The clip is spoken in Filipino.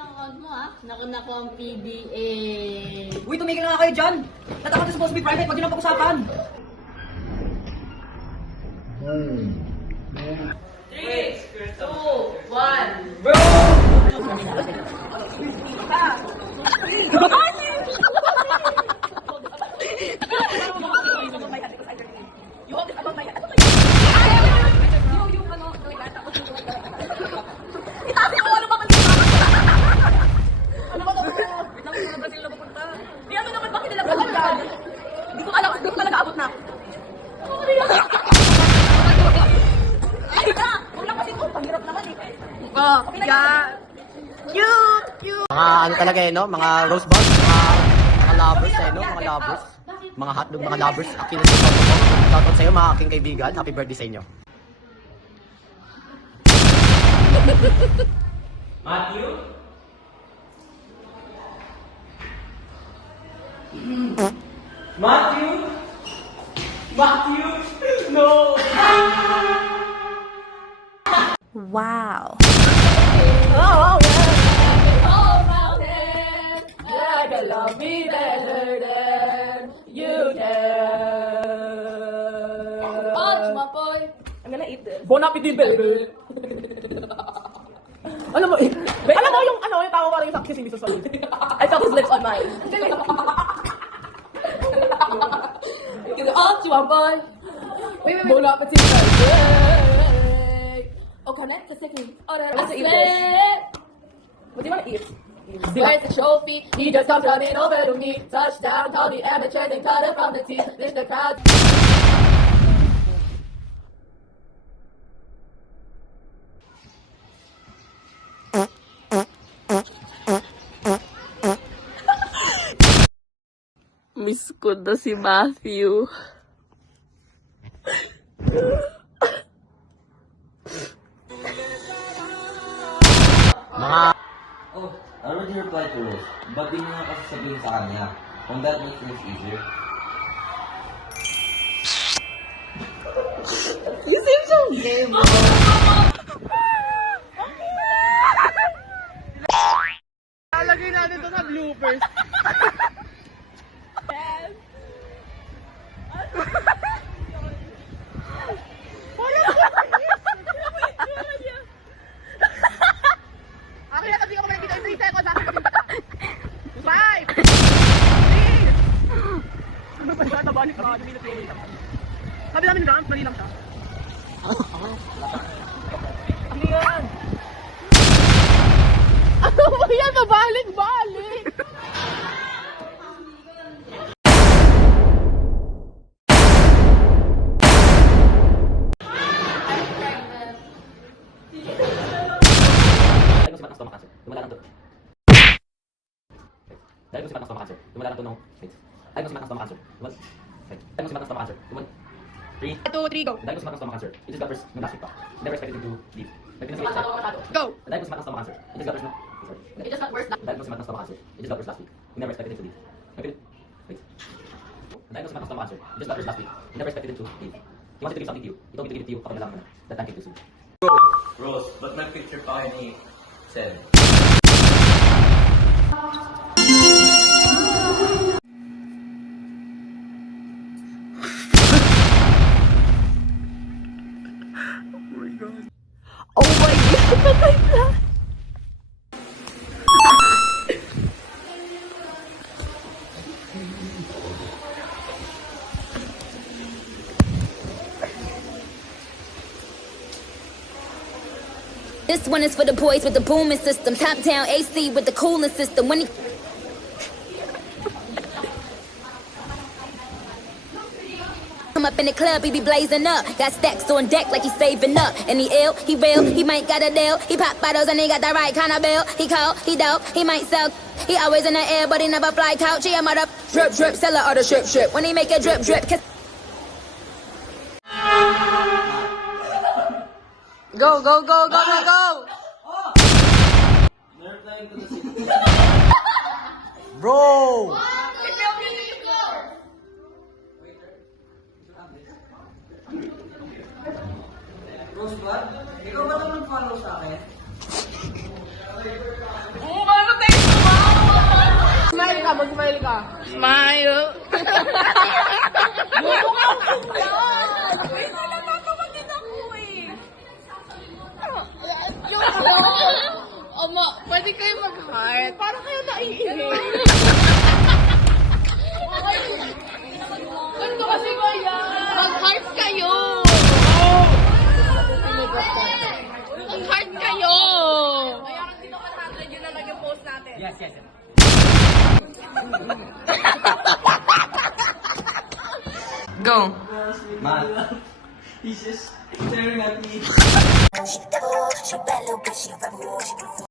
Isang account mo naku ang PDA. Uy, tumigil na nga kayo dyan! Natakot na supposed to be private, wag yun ang pag-usapan! 3, 2, 1. Bro! Hindi ko alam, doon talaga abot na. Ay, huwag lang kasi ito. Panghirap naman eh. Oh, yeah. Cute. Mga ano talaga no? Mga rose buds, mga lovers no? Mga lovers. Mga hotdog, mga lovers. Actually, shoutout sa'yo mga aking kaibigan. Happy birthday sa inyo. Matthew? Matthew? Matthew? No! Wow. I'm gonna eat this. Bon appetit, baby! Alam mo, yung tawa parang yung sakit si Mrs. Solid. I felt his lips on mine. Oh, you want boy? Wait. Bon appetit, baby. Oh, connect the second. Oh, let's eat this. What do you want to eat? Where's the trophy? He just comes running over to me. Touchdown, told the amateurs and cut it from the team. There's the crowd. Miss ko na si Matthew. Mga Oh, I already replied to Rose. Ba't di mo nga kasi sabihin sa kanya? Kung that makes things easier. You seem so gay, bro. Lalagay natin ito sa bloopers. Akin na kasi ako makikita yung 3 seconds. Akin na 5! 3! Ano ba siya? Tabanin ka. Sabi namin ramp, mali lang siya. Hindi yan! Ano ba yan? Balik! Dahil ko si Batang Cancer. Tumala na to nung... Wait. Dahil ko si Batang Cancer. Wait. Dahil ko si Batang Cancer. 3. 2, 3, go! Dahil ko si Batang Cancer. It just got first ng last week pa. Never expected him to leave. Go! Dahil ko si Batang Cancer. It just got first no. Sorry. It just got worse. Dahil ko si Batang Cancer. It just got first last week. We never expected him to leave. Wait. Dahil ko si Batang Cancer. It just got first last week. We never expected him to leave. He wanted to give something to you. He told me to give it to you kapag nalaman na. That time came too soon. Rose, ba't may picture pa kayo ni Sel? Oh my God, patay na. This one is for the boys with the booming system. Top down AC with the cooling system. When he come up in the club, he be blazing up. Got stacks on deck like he's saving up. And he ill, he real, he might got a deal. He pop bottles and he got the right kind of bill. He cold, he dope, he might sell. He always in the air, but he never fly couch. He a mother drip, drip, seller or the strip, strip. When he make a drip, drip, cause Go, go, go, go, go, go! Na-reply ko na si... Bro! Rosebud, ikaw ba naman follow sa akin? Oh my ka, mag-smile ka. Smile. Oma, pwede kayo mag-heart. Parang kayo naiinig. Ganito kasi ko yan. Mag-heart kayo. Mag-heart kayo. Kaya dito 100 yun na lang yung post natin. Yes, yes, yes. Go. Matt. He's just staring at me.